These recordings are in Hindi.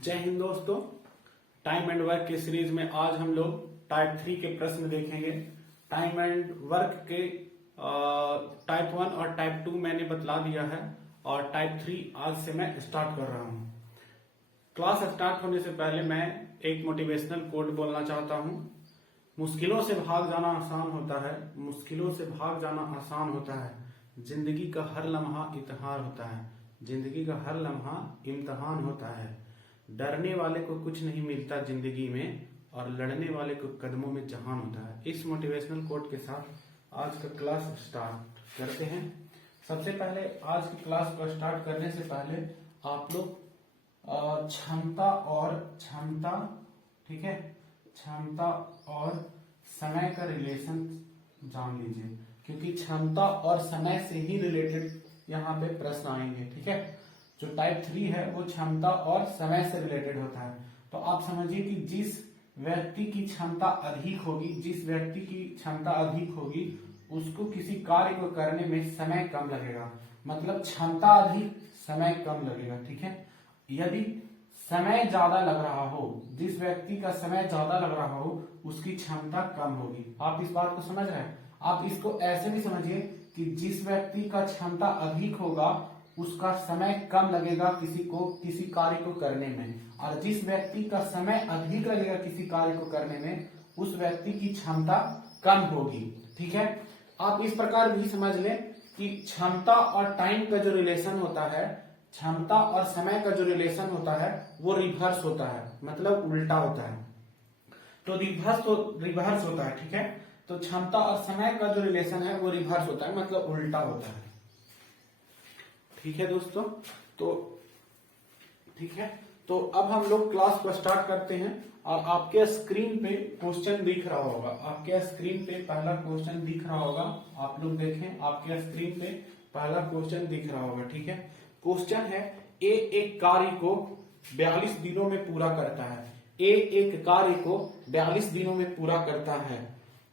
जय हिंद दोस्तों। टाइम एंड वर्क के सीरीज में आज हम लोग टाइप 3 के प्रश्न देखेंगे। टाइम एंड वर्क के टाइप 1 और टाइप 2 मैंने बतला दिया है और टाइप 3 आज से मैं स्टार्ट कर रहा हूं। क्लास स्टार्ट होने से पहले मैं एक मोटिवेशनल कोट बोलना चाहता हूं। मुश्किलों से भाग जाना आसान होता है, मुश्किलों से भाग जाना आसान होता है। जिंदगी का हर लम्हा इम्तिहान होता है, जिंदगी का हर लम्हा इम्तिहान होता है। डरने वाले को कुछ नहीं मिलता जिंदगी में और लड़ने वाले को कदमों में जहान होता है। इस मोटिवेशनल कोट के साथ आज का क्लास स्टार्ट करते हैं। सबसे पहले आज की क्लास को स्टार्ट करने से पहले आप लोग क्षमता और ठीक है, क्षमता और समय का रिलेशन जान लीजिए, क्योंकि क्षमता और समय से ही रिलेटेड यहाँ पे प्रश्न आएंगे। ठीक है, जो टाइप 3 है वो क्षमता और समय से रिलेटेड होता है। तो आप समझिए कि जिस व्यक्ति की क्षमता अधिक होगी, जिस व्यक्ति की क्षमता अधिक होगी उसको किसी कार्य को करने में समय कम लगेगा। मतलब क्षमता अधिक, समय कम लगेगा। ठीक है, यदि समय ज्यादा लग रहा हो, जिस व्यक्ति का समय ज्यादा लग रहा हो उसकी क्षमता कम होगी। आप इस बात को समझ रहे हैं? आप इसको ऐसे भी समझिए कि जिस व्यक्ति का क्षमता अधिक होगा उसका समय कम लगेगा किसी कार्य को करने में, और जिस व्यक्ति का समय अधिक लगेगा किसी कार्य को करने में उस व्यक्ति की क्षमता कम होगी। ठीक है, आप इस प्रकार भी समझ लें कि क्षमता और टाइम का जो रिलेशन होता है, क्षमता और समय का जो रिलेशन होता है वो रिवर्स होता है, मतलब उल्टा होता है। तो रिवर्स होता है। ठीक है, तो क्षमता और समय का जो रिलेशन है वो रिवर्स होता है, मतलब उल्टा होता है। ठीक है दोस्तों, तो ठीक है, तो अब हम लोग क्लास को स्टार्ट करते हैं। और आपके स्क्रीन पे क्वेश्चन दिख रहा होगा, आपके स्क्रीन पे पहला क्वेश्चन दिख रहा होगा। आप लोग देखें, आपके स्क्रीन पे पहला क्वेश्चन दिख रहा होगा। ठीक है, क्वेश्चन है ए एक कार्य को 42 दिनों में पूरा करता है। ए एक कार्य को 42 दिनों में पूरा करता है।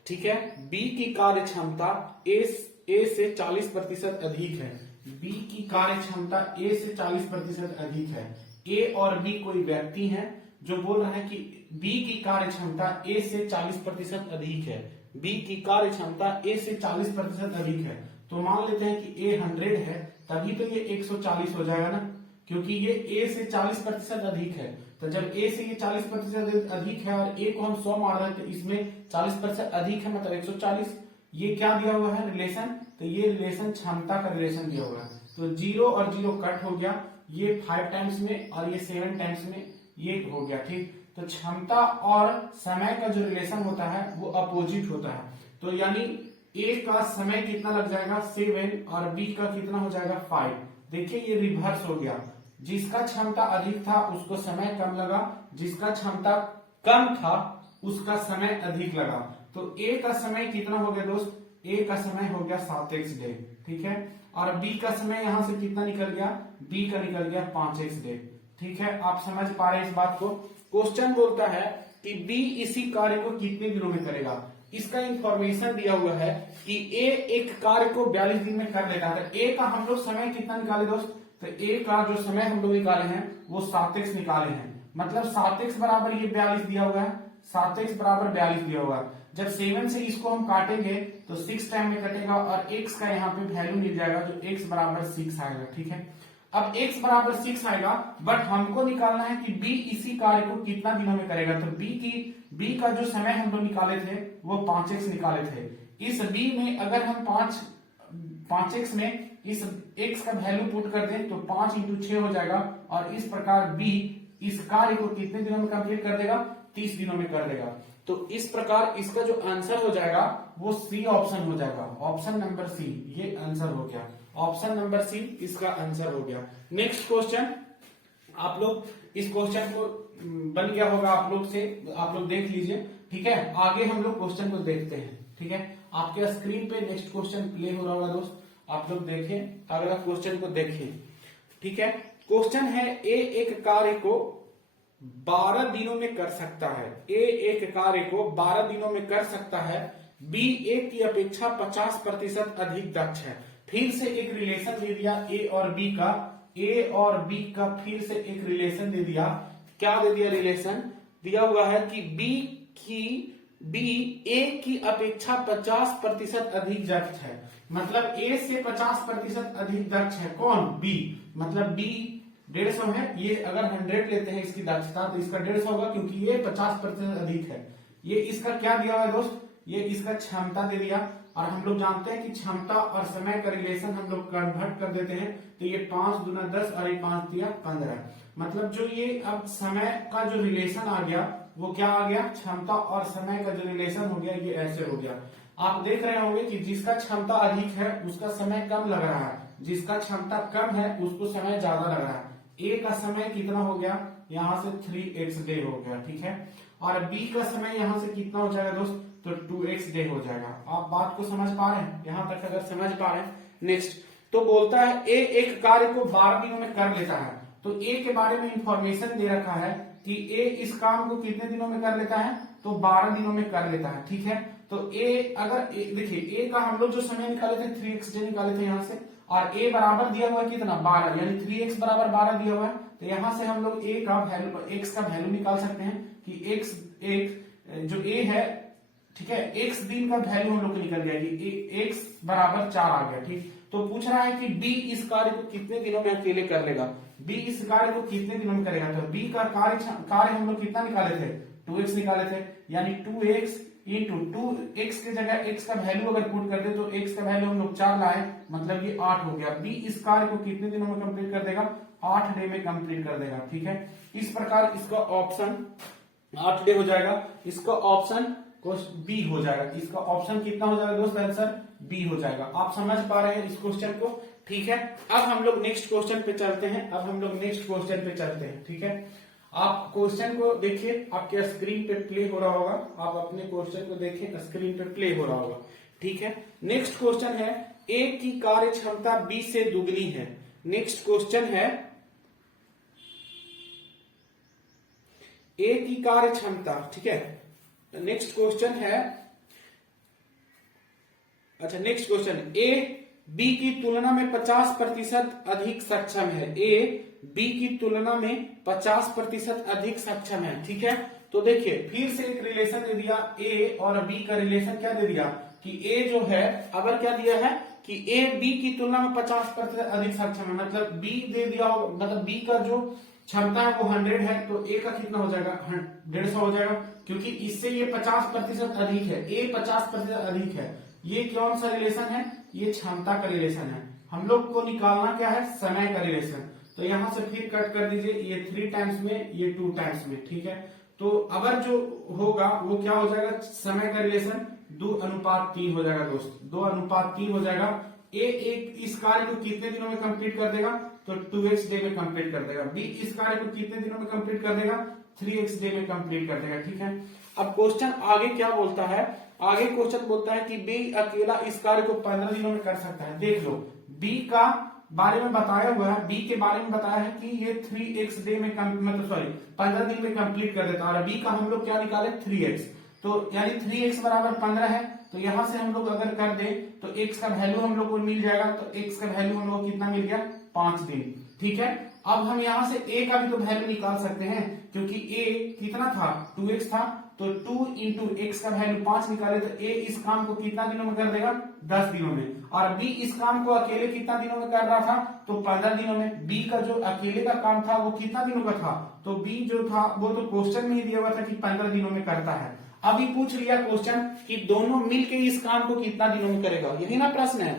ठीक है, बी की कार्य क्षमता ए से 40% अधिक है। बी की कार्य क्षमता ए से 40% अधिक है। ए और बी कोई व्यक्ति हैं जो बोल रहे हैं कि बी की कार्य क्षमता ए से 40% अधिक है। बी की कार्य क्षमता ए से 40% अधिक है। तो मान लेते हैं कि ए 100 है, तभी तो ये 140 हो जाएगा ना, क्योंकि ये ए से 40% अधिक है। तो जब ए से ये 40% अधिक है और ए को हम 100 मान रहे हैं, तो इसमें 40% अधिक है, मतलब 140। ये क्या दिया हुआ है रिलेशन? तो ये रिलेशन क्षमता का रिलेशन दिया हुआ है। तो 0 और 0 कट हो गया, ये 5 टाइम्स में और ये 7 टाइम्स में ये हो गया। ठीक, तो क्षमता और समय का जो रिलेशन होता है वो अपोजिट होता है। तो यानी ए का समय कितना लग जाएगा 7 और बी का कितना हो जाएगा 5। देखिए ये रिवर्स हो गया, जिसका क्षमता अधिक था उसको समय कम लगा, जिसका क्षमता कम था उसका समय अधिक लगा। तो ए का समय कितना हो गया दोस्त? ए का समय हो गया 7x डे। ठीक है, और बी का समय यहां से कितना निकल गया? बी का निकल गया 5x डे। ठीक है, आप समझ पा रहे हैं इस बात को? क्वेश्चन बोलता है कि बी इसी कार्य को कितने दिनों में करेगा। इसका इंफॉर्मेशन दिया हुआ है कि ए एक कार्य को 42 दिन में कर लेगा। तो ए का हम लोग समय कितना निकाले दोस्त? तो ए का जो समय हम लोग निकाले हैं वो 7x निकाले हैं। मतलब 7x बराबर ये 42 दिया हुआ है, 7x बराबर 42 दिया हुआ है। जब 7 से इसको हम काटेंगे तो 6 टाइम में कटेगा और x का यहाँ पे वैल्यू मिल जाएगा, जो x बराबर 6 आएगा। ठीक है, अब x बराबर 6 आएगा, बट हमको निकालना है कि b इसी कार्य को कितना दिनों में करेगा। तो b का जो समय हम लोग निकाले थे वो 5x निकाले थे। इस b में अगर हम 5x में इस x का वैल्यू पुट कर दें तो 5 × 6 हो जाएगा, और इस प्रकार b इस कार्य को कितने दिनों में कंप्लीट कर देगा? 30 दिनों में कर देगा। तो इस प्रकार इसका जो आंसर हो जाएगा वो सी ऑप्शन हो जाएगा, ऑप्शन नंबर सी, ये आंसर हो गया। ऑप्शन नंबर सी इसका आंसर हो गया। नेक्स्ट क्वेश्चन, आप लोग इस क्वेश्चन को बन गया होगा आप लोग से, आप लोग देख लीजिए। ठीक है, आगे हम लोग क्वेश्चन को देखते हैं। ठीक है, आपके स्क्रीन पे नेक्स्ट क्वेश्चन प्ले हो रहा होगा दोस्त, आप लोग देखें, अगला क्वेश्चन को देखिए। ठीक है, क्वेश्चन है ए एक कार्य को 12 दिनों में कर सकता है। ए एक कार्य को 12 दिनों में कर सकता है। बी ए की अपेक्षा 50% अधिक दक्ष है। फिर से एक रिलेशन दे दिया ए और बी का, फिर से एक रिलेशन दे दिया क्या दे दिया रिलेशन, दिया हुआ है कि बी ए की अपेक्षा 50% अधिक दक्ष है। मतलब ए से 50% अधिक दक्ष है कौन, बी। मतलब बी 150 है, ये अगर 100 लेते हैं इसकी दक्षता तो इसका 150 होगा क्योंकि ये 50% अधिक है। ये इसका क्या दिया हुआ है दोस्त, ये इसका क्षमता दे दिया। और हम लोग जानते हैं कि क्षमता और समय का रिलेशन हम लोग कन्वर्ट कर देते हैं, तो ये 5 दूना 10 और ये 5 दिया 15। मतलब जो ये अब समय का जो रिलेशन आ गया वो क्या आ गया, क्षमता और समय का जो रिलेशन हो गया ये ऐसे हो गया। आप देख रहे होंगे कि जिसका क्षमता अधिक है उसका समय कम लग रहा है, जिसका क्षमता कम है उसको समय ज्यादा लग रहा है। ए का समय कितना हो गया, यहाँ से 3x डे हो गया, ठीक है। और बी का समय यहाँ से कितना हो जाएगा दोस्त, तो 2x डे हो जाएगा। आप बात को समझ पा रहे हैं, यहाँ तक अगर समझ पा रहे हैं। नेक्स्ट तो बोलता है ए एक कार्य को 12 दिनों में कर लेता है। तो ए के बारे में इंफॉर्मेशन दे रखा है कि ए इस काम को कितने दिनों में कर लेता है, तो 12 दिनों में कर लेता है, ठीक है। तो ए अगर देखिए ए का हम लोग जो समय निकाले थे 3x डे निकाले थे यहाँ से, और ए बराबर दिया हुआ है कितना 12, यानी 3x बराबर 12 दिया हुआ है। तो यहाँ से हम लोग ए का वैल्यू x का वैल्यू निकाल सकते हैं कि x जो ए है, ठीक है, x दिन का वैल्यू हम लोग को निकल गया कि x बराबर 4 आ गया, ठीक। तो पूछ रहा है कि b इस कार्य को कितने दिनों में अकेले कर लेगा, b इस कार्य को कितने दिनों में करेगा। तो b का कार्य हम लोग कितना निकाले थे, 2x निकाले थे, यानी 2x इंटू 2x के जगह x का वैल्यू अगर पुट कर दे तो x का वैल्यू हम लोग 4 लाए, मतलब ये 8 हो गया। b इस कार्य को कितने दिनों में कंप्लीट कर देगा, 8 डे में कंप्लीट कर देगा, ठीक है। इस प्रकार इसका ऑप्शन 8 डे हो जाएगा, इसका ऑप्शन बी हो जाएगा। इसका ऑप्शन कितना हो जाएगा दोस्त, आंसर बी हो जाएगा। आप समझ पा रहे हैं इस क्वेश्चन को, ठीक है। अब हम लोग नेक्स्ट क्वेश्चन पे चलते हैं, ठीक है। आप क्वेश्चन को देखिए, आपके स्क्रीन पे प्ले हो रहा होगा, आप अपने क्वेश्चन को देखें, स्क्रीन पे प्ले हो रहा होगा, ठीक है। नेक्स्ट क्वेश्चन है ए की कार्य क्षमता बी से दुगनी है। नेक्स्ट क्वेश्चन है ए की कार्य क्षमता, ठीक है। नेक्स्ट क्वेश्चन है, अच्छा नेक्स्ट क्वेश्चन, ए बी की तुलना में 50% अधिक सक्षम है। ए बी की तुलना में 50% अधिक सक्षम है, ठीक है। तो देखिए फिर से एक रिलेशन दे दिया, ए और बी का रिलेशन क्या दे दिया कि ए जो है, अगर क्या दिया है कि ए बी की तुलना में 50% अधिक सक्षम है, मतलब बी दे दिया, मतलब बी का जो क्षमता है वो 100 है, तो ए का कितना हो जाएगा, 150 हो जाएगा, क्योंकि इससे ये 50% अधिक है, ए 50% अधिक है। ये कौन सा रिलेशन है, ये क्षमता का रिलेशन है। हम लोग को निकालना क्या है, समय का रिलेशन। तो यहां से फिर कट कर दीजिए, ये 3 टाइम्स में, ये 2 टाइम्स में, ठीक है। तो अगर जो होगा वो क्या हो जाएगा, समय का रिलेशन 2:3 हो जाएगा दोस्त, 2:3 हो जाएगा। ए इस कार्य को कितने दिनों में कंप्लीट कर देगा, तो 2x डे में कंप्लीट कर देगा। बी इस कार्य को कितने दिनों में कंप्लीट कर देगा, 3x डे में कंप्लीट कर देगा, ठीक है। अब क्वेश्चन आगे क्या बोलता है, आगे क्वेश्चन बोलता है कि बी अकेला इस कार्य को 15 दिनों में कर सकता है। देख लो बी का बारे में बताया हुआ है, बी के बारे में बताया है कि ये 3x डे में मतलब 15 दिन में कंप्लीट कर देता है। और बी का हम लोग क्या निकाले, 3x, तो यानी 3x बराबर 15 है। तो यहां से हम लोग अगर कर दें तो x का वैल्यू हम लोग को मिल जाएगा, तो x का वैल्यू हम लोग को कितना मिल गया, 5 दिन, ठीक है। अब हम यहां से a का भी तो वैल्यू निकाल सकते हैं, क्योंकि a कितना था, 2x था, तो 2 इंटू x का वैल्यू 5 निकाले तो a इस काम को कितना दिनों में कर देगा, 10 दिनों में। और b इस काम को अकेले कितना दिनों में कर रहा था, तो 15 दिनों में। b का जो अकेले का काम था वो कितना दिनों का था, तो b जो था वो तो क्वेश्चन में ही दिया हुआ था कि 15 दिनों में करता है। अभी पूछ लिया क्वेश्चन कि दोनों मिलके इस काम को कितना दिनों में करेगा, यही ना प्रश्न है।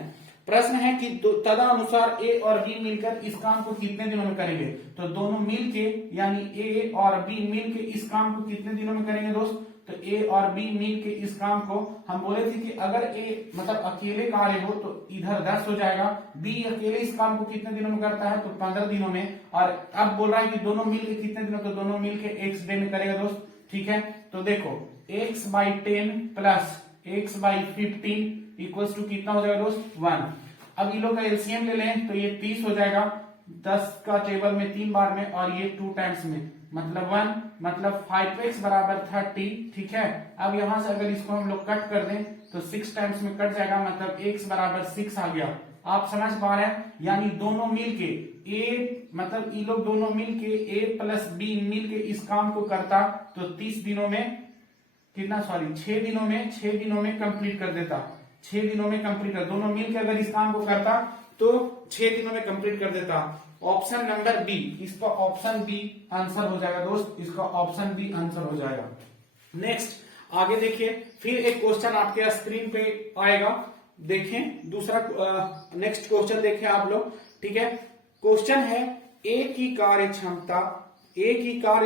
प्रश्न है कि तदनुसार ए और बी मिलकर इस काम को कितने दिनों में करेंगे, तो दोनों मिलके यानी ए और बी मिलके इस काम को कितने दिनों में करेंगे दोस्त, तो ए और बी मिलके इस काम को, हम बोले थे कि अगर ए मतलब अकेले कार्य हो तो इधर 10 हो जाएगा, बी अकेले इस काम को कितने दिनों में करता है, तो 15 दिनों में। और अब बोल रहा है कि दोनों मिलके कितने दिनों, तो दोनों मिलके x डे में करेगा दोस्त, ठीक है। तो देखो x/10 plus x/15 equals to कितना हो जाएगा दोस्त, 1। अब इन लोग का एलसीएम ले लें तो ये 30 हो जाएगा, 10 का टेबल में 3 बार में, और ये 2 टाइम्स में, मतलब 1, मतलब 5x बराबर 30, ठीक है। अब यहां से अगर इसको हम लोग कट कर दें तो 6 टाइम्स में कट जाएगा, मतलब x बराबर 6 आ गया। आप समझ पा रहे हैं, यानी दोनों मिलके ए मतलब ये लोग दोनों मिलके ए प्लस बी मिलके इस काम को करता तो 30 दिनों में कितना, सॉरी 6 दिनों में कंप्लीट कर देता। 6 दिनों में कंप्लीट कर, दोनों मिलकर अगर इस काम को करता तो 6 दिनों में कंप्लीट कर देता। ऑप्शन नंबर बी, इसका ऑप्शन बी आंसर हो जाएगा दोस्त, इसका ऑप्शन बी आंसर हो जाएगा। नेक्स्ट आगे देखिए, फिर एक क्वेश्चन आपके स्क्रीन पे आएगा, देखें दूसरा नेक्स्ट क्वेश्चन देखें आप लोग, ठीक है। क्वेश्चन है ए की कार्य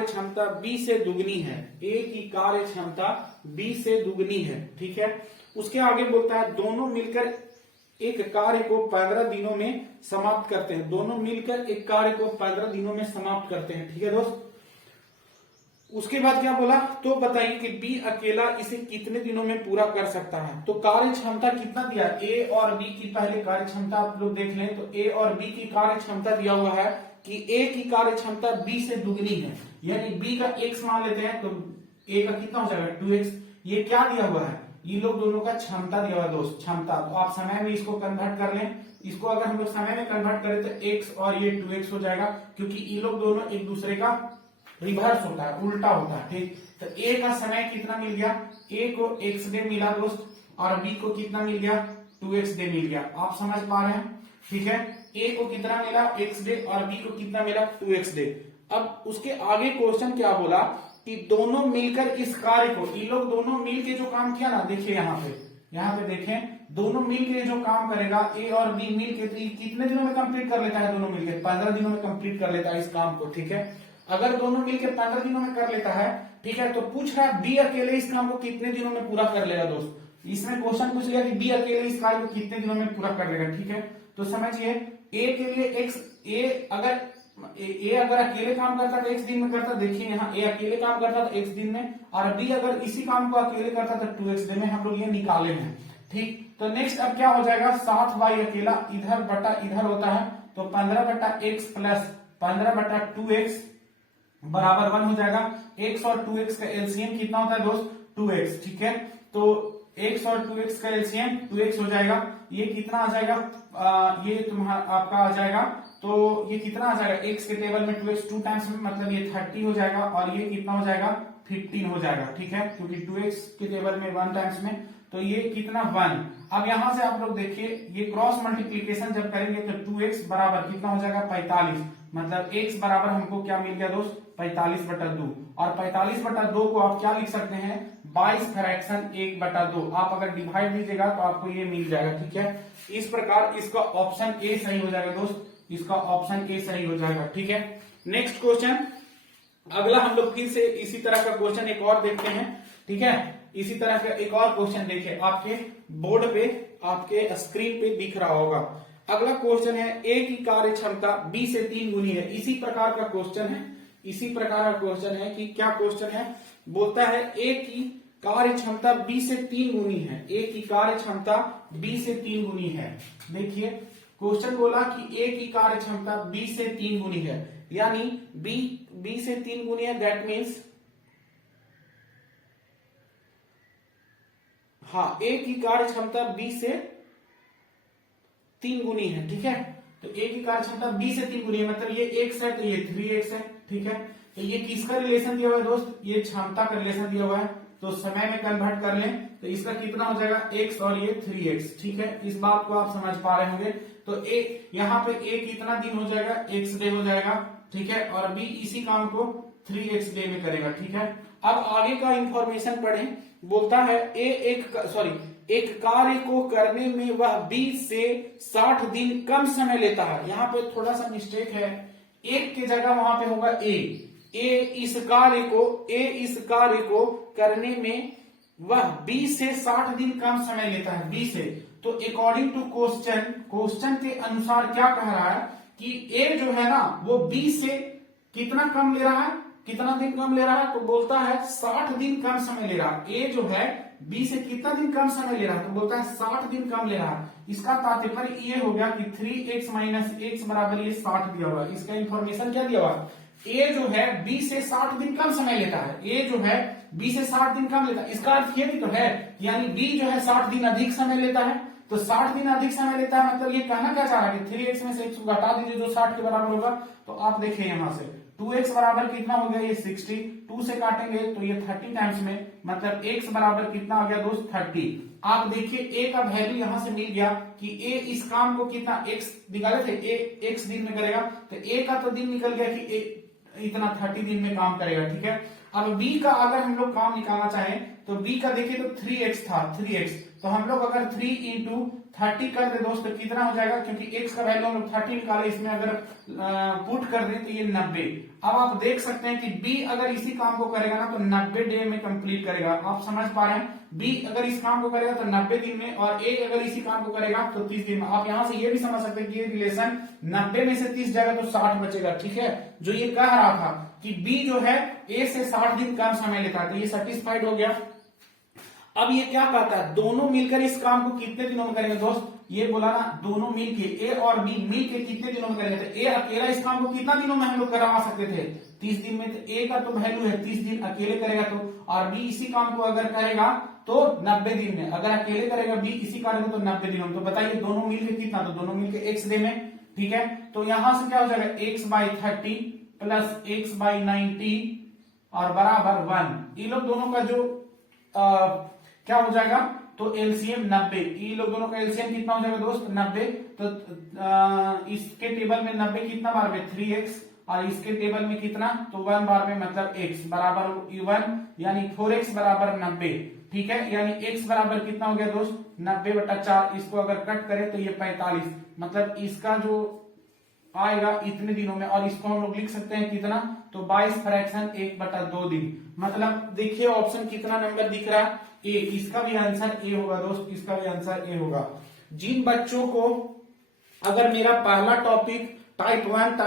क्षमता बी से दुगनी है, ए की कार्य क्षमता बी से दुगनी है, ठीक है। उसके आगे बोलता है दोनों मिलकर एक कार्य को 15 दिनों में समाप्त करते हैं, दोनों मिलकर एक कार्य को 15 दिनों में समाप्त करते हैं, ठीक है दोस्त। उसके बाद क्या बोला, तो बताइए कि बी अकेला इसे कितने दिनों में पूरा कर सकता है। तो कार्य क्षमता कितना दिया, ए और बी की पहले कार्य क्षमता आप लोग देख लें, तो ए और बी की कार्य क्षमता दिया हुआ है कि ए की कार्य क्षमता बी से दुगनी है, यानी बी का x मान लेते हैं तो ए का कितना हो जाएगा 2x। ये क्या दिया हुआ है, ये लोग दोनों का क्षमता दिया हुआ है दोस्त, क्षमता। तो आप समय में इसको कन्वर्ट कर लें, इसको अगर हम लोग समय में कन्वर्ट करें तो x और ये 2x हो जाएगा, क्योंकि ये लोग दोनों एक दूसरे का रिवर्स होता है, उल्टा होता है, ठीक। तो ए का समय कितना मिल गया, ए को x डे मिला दोस्त, और बी को कितना मिल गया 2x डे मिल गया। आप समझ पा रहे हैं, ठीक है। ए को कितना मिला x डे और बी को कितना मिला 2x डे। अब उसके आगे क्वेश्चन क्या बोला कि दोनों मिलकर इस कार्य को, ये लोग दोनों मिलकर जो काम किया ना, देखिए यहाँ पे देखें, दोनों मिलकर जो काम करेगा ए और बी मिलकर, तो कितने दिनों में कंप्लीट कर लेता है, दोनों मिलकर 15 दिनों में कंप्लीट कर लेता है इस काम को, ठीक है। अगर दोनों मिलकर 15 दिनों में कर लेता है, ठीक है, तो पूछ रहा है बी अकेले इस काम को कितने दिनों में पूरा कर लेगा दोस्त। इसमें क्वेश्चन पूछ लिया कि बी अकेले इस कार्य को कितने दिनों में पूरा कर लेगा, ठीक है। तो समझिए ए के लिए x, ए अगर अकेले काम करता तो x दिन में करता, देखिए यहाँ ए अकेले काम करता तो x दिन में, और बी अगर इसी काम को अकेले करता तो 2x दिन में, हम लोग ये निकाले हैं, ठीक। तो नेक्स्ट अब क्या हो जाएगा, 7y अकेला इधर बटा इधर होता है, तो 15 बटा x प्लस 15 बटा 2x बराबर 1 हो जाएगा। x और 2x का एलसीएम कितना होता है दोस्त 2x, ठीक है। तो x और 2x का एलसीएम 2x हो जाएगा, ये कितना आ जाएगा, ये तुम्हारा आपका आ जाएगा, तो ये कितना आ जाएगा, x के टेबल में 2x 2 टाइम्स में, मतलब ये 30 हो जाएगा, और ये कितना हो जाएगा 15 हो जाएगा, ठीक है, क्योंकि 2x के टेबल में 1 टाइम्स में, तो ये कितना 1। अब यहां से आप लोग देखिए, ये क्रॉस मल्टीप्लीकेशन जब करेंगे तो 2x बराबर कितना हो जाएगा 45, मतलब x बराबर हमको क्या मिल गया दोस्त 45/2, और 45/2 को आप क्या लिख सकते हैं 22 फ्रैक्शन 1/2। आप अगर डिवाइड लीजिएगा तो आपको ये मिल जाएगा, ठीक है। इस प्रकार इसका ऑप्शन ए सही हो जाएगा दोस्त, इसका ऑप्शन ए सही हो जाएगा, ठीक है। नेक्स्ट क्वेश्चन, अगला हम लोग फिर से इसी तरह का क्वेश्चन एक और देखते हैं, ठीक है। इसी तरह का एक और क्वेश्चन देखिए, आपके बोर्ड पे आपके स्क्रीन पे दिख रहा होगा। अगला क्वेश्चन है ए की कार्य क्षमता बी से 3 गुनी है। इसी प्रकार का क्वेश्चन है, इसी प्रकार का क्वेश्चन है कि क्या क्वेश्चन है, बोलता है ए की कार्य क्षमता बी से 3 गुनी है, ए की कार्य क्षमता बी से 3 गुनी है। देखिए क्वेश्चन बोला कि ए की कार्य क्षमता बी से 3 गुनी है, यानी बी से 3 गुनी है, दैट मीन्स हाँ, ए की कार्य क्षमता बी से 3 गुनी है, ठीक है। तो ए की कार्य क्षमता बी से 3 गुनी है, मतलब ये x है तो ये 3x है, ठीक है। तो ये किसका रिलेशन दिया हुआ है दोस्त, ये क्षमता का रिलेशन दिया हुआ है, तो समय में कन्वर्ट कर लें तो इसका कितना हो जाएगा x और ये 3x, ठीक है। इस बात को आप समझ पा रहे होंगे। तो ए यहाँ पे a कितना दिन हो जाएगा x डे हो जाएगा, ठीक है, और b इसी काम को 3x डे में करेगा, ठीक है। अब आगे का इंफॉर्मेशन पढ़ें, बोलता है एक कार्य को करने में वह 20 से 60 दिन कम समय लेता है। यहाँ पे थोड़ा सा मिस्टेक है, एक की जगह वहां पे होगा ए इस कार्य को करने में वह 20 से 60 दिन कम समय लेता है, 20 से। तो अकॉर्डिंग टू क्वेश्चन के अनुसार क्या कह रहा है कि ए जो है ना वो 20 से कितना कम ले रहा है, कितना दिन कम ले रहा है, तो बोलता है 60 दिन कम समय ले रहा है। ए जो है 20 से कितना दिन कम समय ले रहा है, तो बोलता है 60 दिन कम ले रहा है। इसका तात्पर्य ये हो गया कि 3x माइनस x बराबर ये 60 दिया हुआ है। इसका इंफॉर्मेशन क्या दिया हुआ है, ए जो है 20 से 60 दिन कम समय लेता है, ए जो है 20 से 60 दिन कम लेता है। इसका अर्थ ये भी तो है, यानी बी जो है 60 दिन अधिक समय लेता है, तो 60 दिन अधिक समय लेता है, मतलब ये कहना क्या चाह रहा है कि 3x में से x को घटा दीजिए जो 60 के बराबर होगा। तो आप देखिए यहां से 2x बराबर कितना हो गया, ये 60, 2 से काटेंगे तो ये 30 टाइम्स में, मतलब x बराबर कितना हो गया दोस्त 30। आप देखिए a का वैल्यू यहां से मिल गया कि a इस काम को कितना x निकाले थे, a x दिन में करेगा, तो a का तो दिन निकल गया कि a इतना 30 दिन में काम करेगा, ठीक है। अब b का अगर हम लोग काम निकालना चाहें तो b का देखिए तो 3x था, 3x, तो हम लोग अगर 3 इंटू 30 कर दे दोस्त तो कितना हो जाएगा, क्योंकि x का वैल्यू हम लोग 30 निकाले, इसमें अगर पुट कर दें तो ये 90। अब आप देख सकते हैं कि b अगर इसी काम को करेगा ना तो 90 डे में कंप्लीट करेगा। आप समझ पा रहे हैं, b अगर इस काम को करेगा तो 90 दिन में, और a अगर इसी काम को करेगा तो 30 दिन में। आप यहां से ये भी समझ सकते हैं कि ये रिलेशन 90 में से 30 जाएगा तो 60 बचेगा, ठीक है। जो ये कह रहा था कि b जो है a से 60 दिन कम समय लेता है, तो ये सेटिस्फाइड हो गया। अब ये क्या कहता है, दोनों मिलकर इस काम को कितने दिनों में करेंगे दोस्त, ये बोला ना दोनों मिलके ए और बी मिलके कितने दिनों में करेंगे, तो ए अकेला इस काम को कितना दिनों में हम लोग करवा सकते थे, 30 दिन में। तो ए का तो वैल्यू है 30 दिन अकेले करेगा तो, और बी इसी काम को अगर करेगा तो 90 दिन में, अगर अकेले करेगा बी इसी कार्य को तो 90 दिनों में। तो बताइए दोनों मिलके कितना, तो दोनों मिलके एक्स डे में, ठीक है। तो यहां से क्या हो जाएगा, x/30 प्लस x/90 और बराबर 1। ये लोग दोनों का जो क्या हो जाएगा, तो एलसीएम 90, ये लोग दोनों का एलसीएम कितना हो जाएगा दोस्त 90। तो इसके टेबल में 90 कितना बार में 3x, और इसके टेबल में कितना तो 1 बार में, मतलब x बराबर 1, यानी 4x बराबर 90, ठीक है। यानी x बराबर कितना हो गया दोस्त 90/4। इसको अगर कट करें तो ये 45, मतलब इसका जो आएगा इतने दिनों में, और इसको हम लोग लिख सकते हैं कितना, तो 22 फ्रैक्शन 1/2 दिन। मतलब देखिए ऑप्शन कितना नंबर दिख रहा है, ए। इसका भी आंसर ए होगा दोस्त, इसका भी आंसर ए होगा। जिन बच्चों को अगर मेरा पहला topic type 1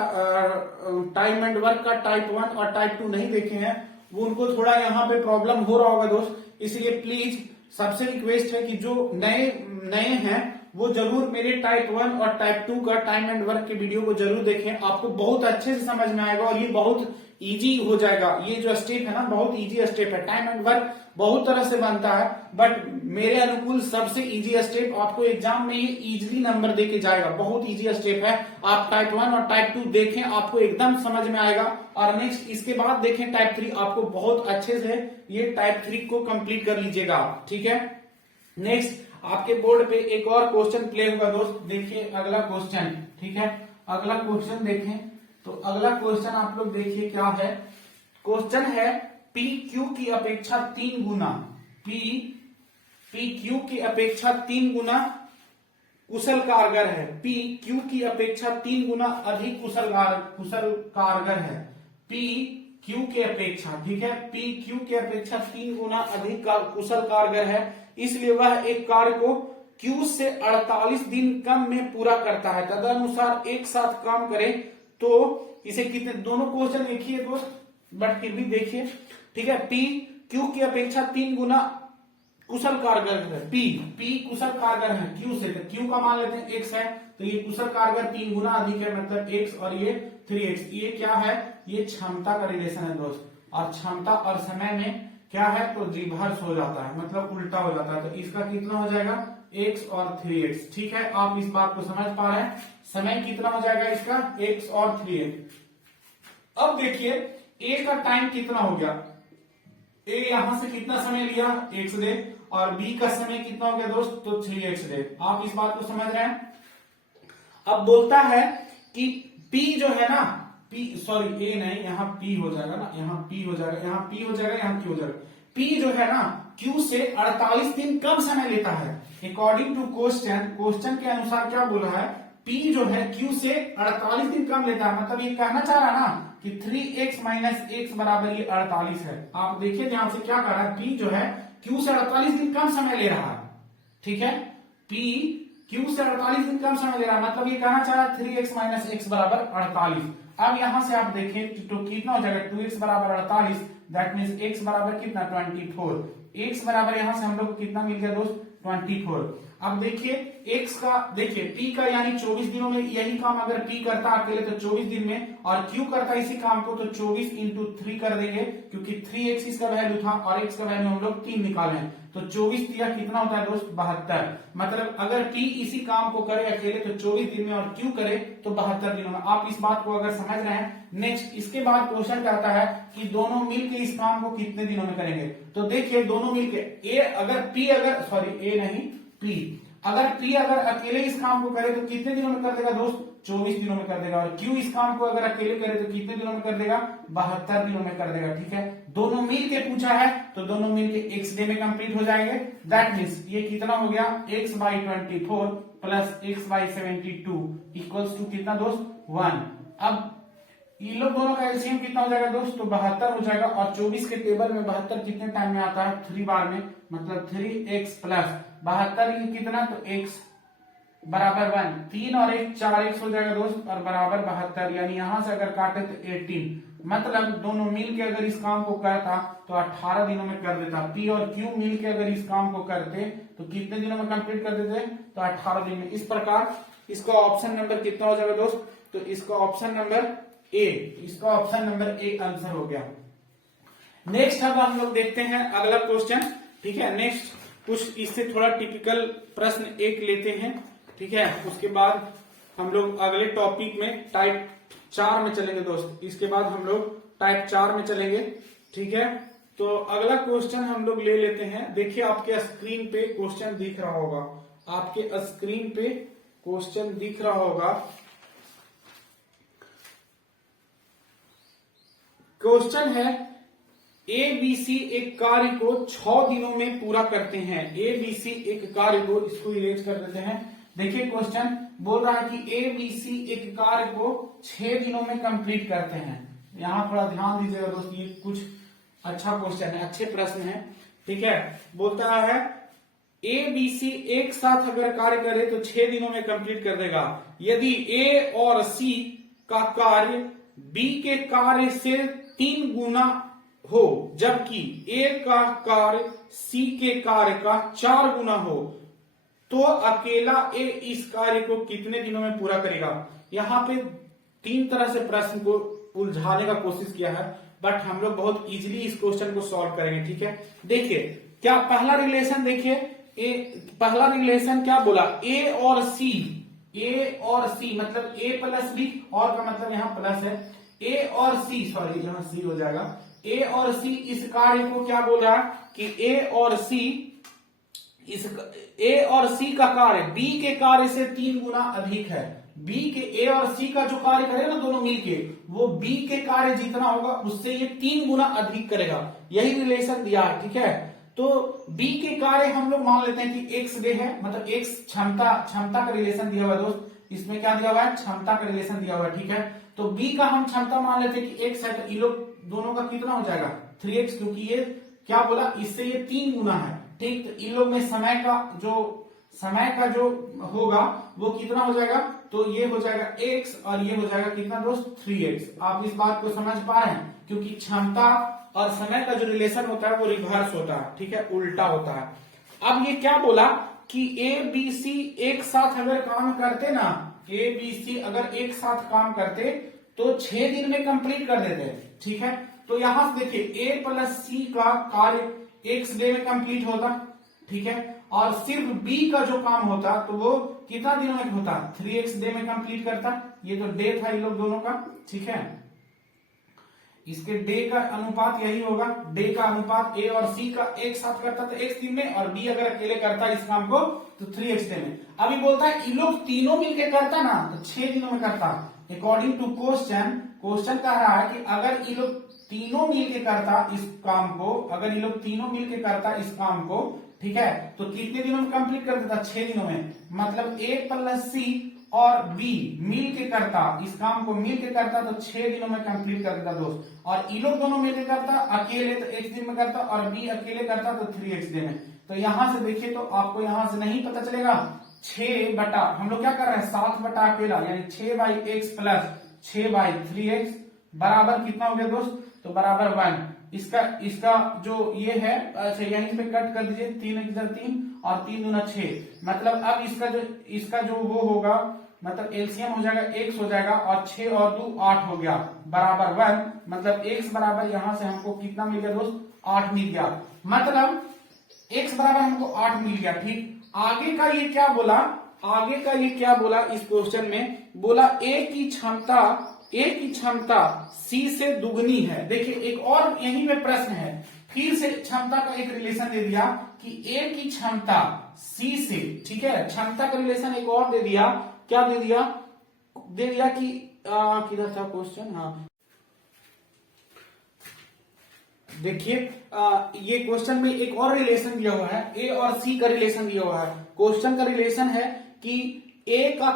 time and work का टाइप 1 और टाइप 2 नहीं देखे हैं, वो उनको थोड़ा यहाँ पे प्रॉब्लम हो रहा होगा दोस्त। इसलिए प्लीज सबसे रिक्वेस्ट है कि जो नए हैं वो जरूर मेरे टाइप 1 और टाइप 2 का टाइम एंड वर्क के वीडियो को जरूर देखें, आपको बहुत अच्छे से समझ में आएगा और ये बहुत इजी हो जाएगा। ये जो स्टेप है ना बहुत इजी स्टेप है। टाइम एंड वर्क बहुत तरह से बनता है, बट मेरे अनुकूल सबसे इजी स्टेप, आपको एग्जाम में ये इजीली नंबर देके जाएगा, बहुत इजी स्टेप है। आप टाइप 1 और टाइप 2 देखें, आपको एकदम समझ में आएगा। और नेक्स्ट इसके बाद देखें टाइप 3, आपको बहुत अच्छे से ये टाइप 3 को कंप्लीट कर लीजिएगा, ठीक है। नेक्स्ट आपके बोर्ड पे एक और क्वेश्चन प्ले होगा दोस्त, देखिए अगला क्वेश्चन, ठीक है। अगला क्वेश्चन देखें तो अगला क्वेश्चन आप लोग देखिए क्या है। क्वेश्चन है P Q की अपेक्षा 3 गुना, P Q की अपेक्षा 3 गुना कुशल कारगर है, P Q की अपेक्षा 3 गुना अधिक कुशल कारगर है, P Q की अपेक्षा, ठीक है। P Q की अपेक्षा 3 गुना अधिक कुशल कारगर है, इसलिए वह एक कार्य को Q से 48 दिन कम में पूरा करता है। तदनुसार एक साथ काम करे तो इसे कितने, दोनों क्वेश्चन देखिए दोस्त, बट फिर भी देखिए, ठीक है। P Q की अपेक्षा 3 गुना कुशल कारगर है, P कुशल कारगर है Q से, तो Q का मान लेते हैं x है, तो ये कुशल कारगर 3 गुना अधिक है, मतलब x, और ये 3x। ये क्या है, ये क्षमता का रिलेशन है दोस्त, और क्षमता और समय में क्या है तो रिवर्स हो जाता है, मतलब उल्टा हो जाता है। तो इसका कितना हो जाएगा x और 3x, ठीक है। आप इस बात को समझ पा रहे हैं, समय कितना हो जाएगा इसका x और 3x। अब देखिए a का टाइम कितना हो गया, a यहां से कितना समय लिया x डे, और b का समय कितना हो गया दोस्त तो 3x डे। आप इस बात को समझ रहे हैं। अब बोलता है कि p जो है ना, p सॉरी a नहीं, यहाँ p हो जाएगा ना, यहाँ p हो जाएगा, यहाँ p हो जाएगा, यहाँ q हो जाएगा। p जो है ना q से 48 दिन कम समय लेता है। अकॉर्डिंग टू क्वेश्चन के अनुसार क्या बोल रहा है, p जो है q से 48 दिन कम लेता है, मतलब ये कहना चाह रहा है ना कि 3x माइनस x बराबर ये 48 है। आप देखिए ध्यान से क्या कर रहा है, p जो है q से 48 दिन कम समय ले रहा है, ठीक है। p q से 48 दिन कम समय ले रहा है, मतलब ये कहना चाह रहा है 3x माइनस x बराबर 48। अब यहां से आप देखें तो कितना हो जाएगा 2x बराबर 48, दैट मीन्स x बराबर कितना 24। x बराबर यहां से हम लोग को कितना मिल गया दोस्त 24। अब देखिए x का, देखिए p का यानी 24 दिनों में यही काम अगर p करता अकेले तो 24 दिन में, और q करता इसी काम को तो 24 इंटू 3 कर देंगे, क्योंकि 3x इसका वैल्यू था और x का वैल्यू हम लोग 3 निकाले हैं, तो 24 दिया कितना होता है दोस्त 72। मतलब अगर p इसी काम को करे अकेले तो 24 दिन में और q करे तो 72 दिनों में। आप इस बात को अगर समझ रहे हैं। नेक्स्ट इसके बाद क्वेश्चन करता है कि दोनों मिलके इस काम को कितने दिनों में करेंगे। तो देखिए दोनों मिलके a अगर p अगर सॉरी a नहीं p अगर p अगर अकेले इस काम को करे तो कितने दिनों में कर देगा दोस्त 24 दिनों में कर देगा, और q इस काम को अगर अकेले करे तो कितने दिनों में कर देगा 72 दिनों में कर देगा। ठीक है, दोनों मिल के पूछा है तो दोनों मिल के x डे में कंप्लीट हो जाएंगे। दैट मीन्स ये कितना हो गया x/24 plus x/72 equals to कितना दोस्त 1। अब ये लोग दोनों का एलसीएम कितना हो जाएगा दोस्त, तो 72 हो जाएगा, और 24 के टेबल में 72 कितने टाइम में आता है 3 बार में, मतलब 3x प्लस 72 कितना, तो x बराबर 1, 3 और 1 4x हो जाएगा दोस्त, और बराबर 72, यानी यहां से अगर काटे तो 18। मतलब दोनों मिल के अगर इस काम को करता तो 18 दिनों में कर देता। p और q मिल के अगर इस काम को करते तो कितने दिनों में कंप्लीट कर देते, तो 18 दिन में। इस प्रकार इसका ऑप्शन नंबर कितना हो जाएगा दोस्त, तो इसका ऑप्शन नंबर ए, इसका ऑप्शन नंबर ए आंसर हो गया। नेक्स्ट अब हम लोग देखते हैं अगला क्वेश्चन। ठीक है, नेक्स्ट कुछ इससे थोड़ा टिपिकल प्रश्न एक लेते हैं। ठीक है, उसके बाद हम लोग अगले टॉपिक में टाइप 4 में चलेंगे दोस्त। इसके बाद हम लोग टाइप 4 में चलेंगे। ठीक है, तो अगला क्वेश्चन हम लोग ले लेते हैं। देखिए आपके स्क्रीन पे क्वेश्चन दिख रहा होगा, आपके स्क्रीन पे क्वेश्चन दिख रहा होगा। क्वेश्चन है ABC एक कार्य को 6 दिनों में पूरा करते हैं। ABC एक कार्य को, इसको इरेज कर देते हैं। देखिए क्वेश्चन बोल रहा है कि ABC एक कार्य को 6 दिनों में कंप्लीट करते हैं। यहां थोड़ा ध्यान दीजिएगा दोस्त, ये कुछ अच्छा क्वेश्चन है, अच्छे प्रश्न है। ठीक है, बोलता है ABC एक साथ अगर कार्य करे तो 6 दिनों में कंप्लीट कर देगा यदि A और C का कार्य B के कार्य से 3 गुना हो, जबकि A का कार्य C के कार्य का 4 गुना हो, तो अकेला A इस कार्य को कितने दिनों में पूरा करेगा। यहाँ पे 3 तरह से प्रश्न को उलझाने का कोशिश किया है, बट हम लोग बहुत इजीली इस क्वेश्चन को सॉल्व करेंगे। ठीक है, देखिए क्या पहला रिलेशन, देखिए पहला रिलेशन क्या बोला, A और C, A और C मतलब A प्लस B, और का मतलब यहाँ प्लस है, A और C, सॉरी यहाँ C हो जाएगा, A और C इस कार्य को क्या बोल रहा कि A और C का कार्य B के कार्य से 3 गुना अधिक है। B के A और C का जो कार्य करे ना दोनों मिलके, वो B के कार्य जितना होगा उससे ये 3 गुना अधिक करेगा, यही रिलेशन दिया है। ठीक है, तो B के कार्य हम लोग मान लेते हैं कि x डे है, मतलब x क्षमता का रिलेशन दिया हुआ है दोस्त। इसमें क्या दिया हुआ है, क्षमता का रिलेशन दिया हुआ है। ठीक है, तो B का हम क्षमता मान लेते हैं कि x है, तो ये लोग दोनों का कितना हो जाएगा 3x, क्योंकि ये क्या बोला, इससे ये 3 गुना है। ठीक, तो इन लोग में समय का जो होगा वो कितना हो जाएगा, तो ये हो जाएगा x और ये हो जाएगा कितना दोस्त 3x। आप इस बात को समझ पा रहे हैं, क्योंकि क्षमता और समय का जो रिलेशन होता है वो रिवर्स होता है। ठीक है, उल्टा होता है। अब ये क्या बोला कि ABC एक साथ अगर काम करते ना, ABC अगर एक साथ काम करते तो 6 दिन में कंप्लीट कर देते। ठीक है, तो यहां से देखिए A प्लस C का कार्य x डे में कंप्लीट होता। ठीक है, और सिर्फ B का जो काम होता तो वो कितना दिनों में होता, 3x डे में कंप्लीट करता। ये तो डे था इन लोग दोनों का। ठीक है, इसके डे का अनुपात यही होगा, डे का अनुपात A और C का एक साथ करता तो x दिन में, और B अगर अकेले करता इस काम को तो 3x डे में। अभी बोलता है इन लोग तीनों मिलके करता ना तो 6 दिनों में करता। अकॉर्डिंग टू क्वेश्चन कह रहा है कि अगर ये लोग तीनों मिलके करता इस काम को, अगर ये लोग तीनों मिलके करता इस काम को, ठीक है, तो कितने दिनों में कंप्लीट कर देता, 6 दिनों में। मतलब A प्लस C और B मिल के करता, इस काम को मिल के करता तो 6 दिनों में कंप्लीट कर देता दोस्त। और ये लोग दोनों मिल के करता अकेले तो x दिन में करता, और B अकेले करता तो 3x डे में। तो यहां से देखिए तो आपको यहां से नहीं पता चलेगा 6 बटा, हम लोग क्या कर रहे हैं 7 बटा अकेला, यानी 6/x प्लस 6/3x बराबर कितना हो गया दोस्त, तो बराबर 1। इसका जो ये है, अच्छा यहीं पे कट कर दीजिए, 3 एक 3 और 3 दूना 6, मतलब अब इसका जो वो होगा, मतलब एलसीएम हो जाएगा x हो जाएगा, और 6 और 2 8 हो गया बराबर 1, मतलब x बराबर यहां से हमको कितना मिल गया दोस्त, 8 मिल गया, मतलब x बराबर हमको 8 मिल गया। ठीक, आगे का ये क्या बोला इस क्वेश्चन में, बोला a की क्षमता c से दुगनी है। देखिए एक और यहीं पे प्रश्न है, फिर से क्षमता का एक रिलेशन दे दिया कि a की क्षमता c से, ठीक है, क्षमता का रिलेशन एक और दे दिया, क्या दे दिया कि किधर था क्वेश्चन, हाँ देखिए ये क्वेश्चन में एक और रिलेशन दिया हुआ है, ए और सी का रिलेशन दिया हुआ है। क्वेश्चन का रिलेशन है कि ए का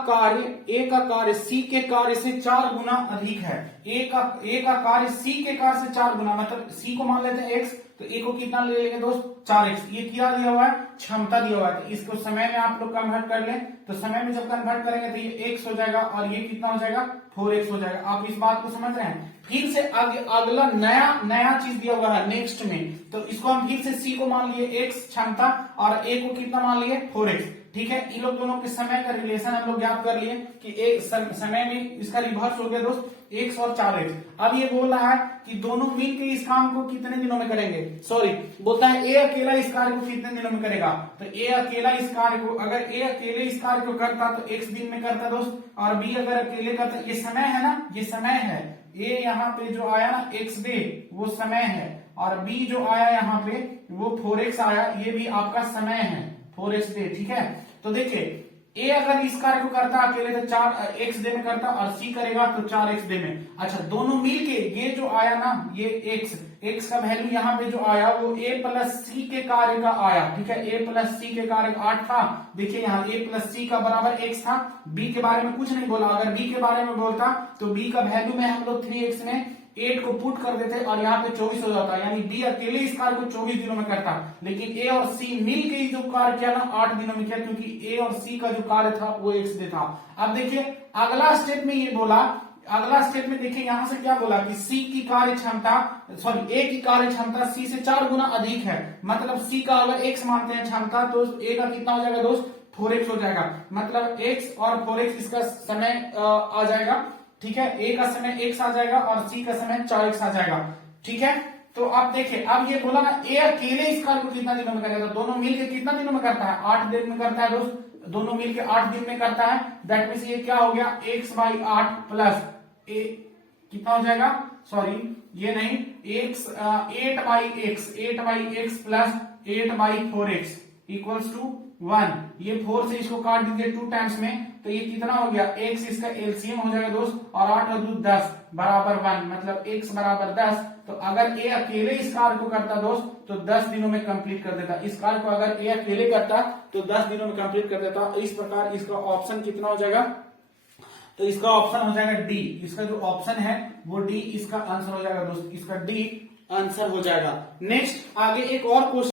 कार्य सी के कार्य से 4 गुना अधिक है। ए का कार्य सी के कार्य से 4 गुना, मतलब सी को मान लेते हैं एक्स, तो ए को कितना ले लेंगे दोस्त, 4x। ये क्या दिया हुआ है, क्षमता दिया हुआ है, तो इसको समय में आप लोग कन्वर्ट कर लें, तो समय में जब कन्वर्ट करेंगे तो ये x हो जाएगा और ये कितना हो जाएगा, 4x हो जाएगा। आप इस बात को समझ रहे हैं। फिर से आगे अगला नया चीज दिया हुआ है नेक्स्ट में, तो इसको हम फिर से c को मान लिए x क्षमता और a को कितना मान लिए, 4x। ठीक है, इन लोग दोनों के समय का रिलेशन हम लोग ज्ञात कर लिए कि एक समय में इसका रिवर्स हो गया दोस्त, x और 4x। अब ये बोल रहा है कि दोनों मिल के इस काम को कितने दिनों में करेंगे, सॉरी बोलता है ए अकेला इस कार्य को कितने दिनों में करेगा, तो ए अकेला इस कार्य को, अगर ए अकेले इस कार्य को करता तो x दिन में करता दोस्त, और बी अगर अकेले करता, ये समय है ना, ये समय है, ए यहाँ पे जो आया ना x डे वो समय है, और बी जो आया यहाँ पे वो 4x आया, ये भी आपका समय है, 4x डे। ठीक है, तो देखिए ए अगर इस कार्य को करता अकेले तो 4x डे में करता, और सी करेगा तो 4x डे में। अच्छा, दोनों मिलके ये जो आया ना, ये x का वैल्यू यहाँ पे जो आया वो a प्लस सी के कार्य का आया। ठीक है, a प्लस सी के कार्य का 8 था, देखिए यहाँ a प्लस सी का बराबर x था। b के बारे में कुछ नहीं बोला, अगर b के बारे में बोलता तो b का वैल्यू में हम लोग 3x में 8 को पुट कर देते और यहाँ पे 24 हो जाता, यानी बी अकेले इस कार्य को 24 दिनों में करता, लेकिन ए और सी मिल के जो कार्य किया ना 8 दिनों में किया, क्योंकि ए और सी का जो कार्य था वो x डे था। अब देखिए अगला स्टेप में ये बोला, अगला स्टेप में देखिए यहाँ से क्या बोला कि सी की कार्य क्षमता, सॉरी ए की कार्य क्षमता सी से 4 गुना अधिक है, मतलब सी का अगर x मानते हैं क्षमता तो ए का कितना हो जाएगा दोस्त, 4x हो जाएगा, मतलब x और 4x इसका समय आ जाएगा। ठीक है, ए का समय x आ जाएगा और सी का समय 4x आ जाएगा। ठीक है, तो आप देखिए अब ये बोला ना ए अकेले इस कार्य को कितना दिनों में करेगा, तो दोनों मिलके कितना दिनों में करता है, 8 दिन में करता है दोस्त, दोनों मिलके 8 दिन में करता है। दैट मीन्स ये क्या हो गया, x/8 प्लस ए कितना हो जाएगा, सॉरी ये नहीं, x 8/x plus 8/4x equals to 1। ये 4 से इसको काट दीजिए 2 टाइम्स में, तो ये कितना हो गया, x इसका एलसीएम हो जाएगा दोस्त, और 8 और 2 10 बराबर 1, मतलब x बराबर 10। तो अगर ए अकेले इस कार्य को करता दोस्त तो 10 दिनों में कंप्लीट कर देता, इस कार्य को अगर ए अकेले करता तो 10 दिनों में कंप्लीट कर देता। इस प्रकार इसका ऑप्शन कितना हो जाएगा, तो इसका ऑप्शन हो जाएगा डी, इसका जो ऑप्शन है वो डी इसका आंसर हो जाएगा दोस्त, इसका डी आंसर हो जाएगा। नेक्स्ट आगे एक और क्वेश्चन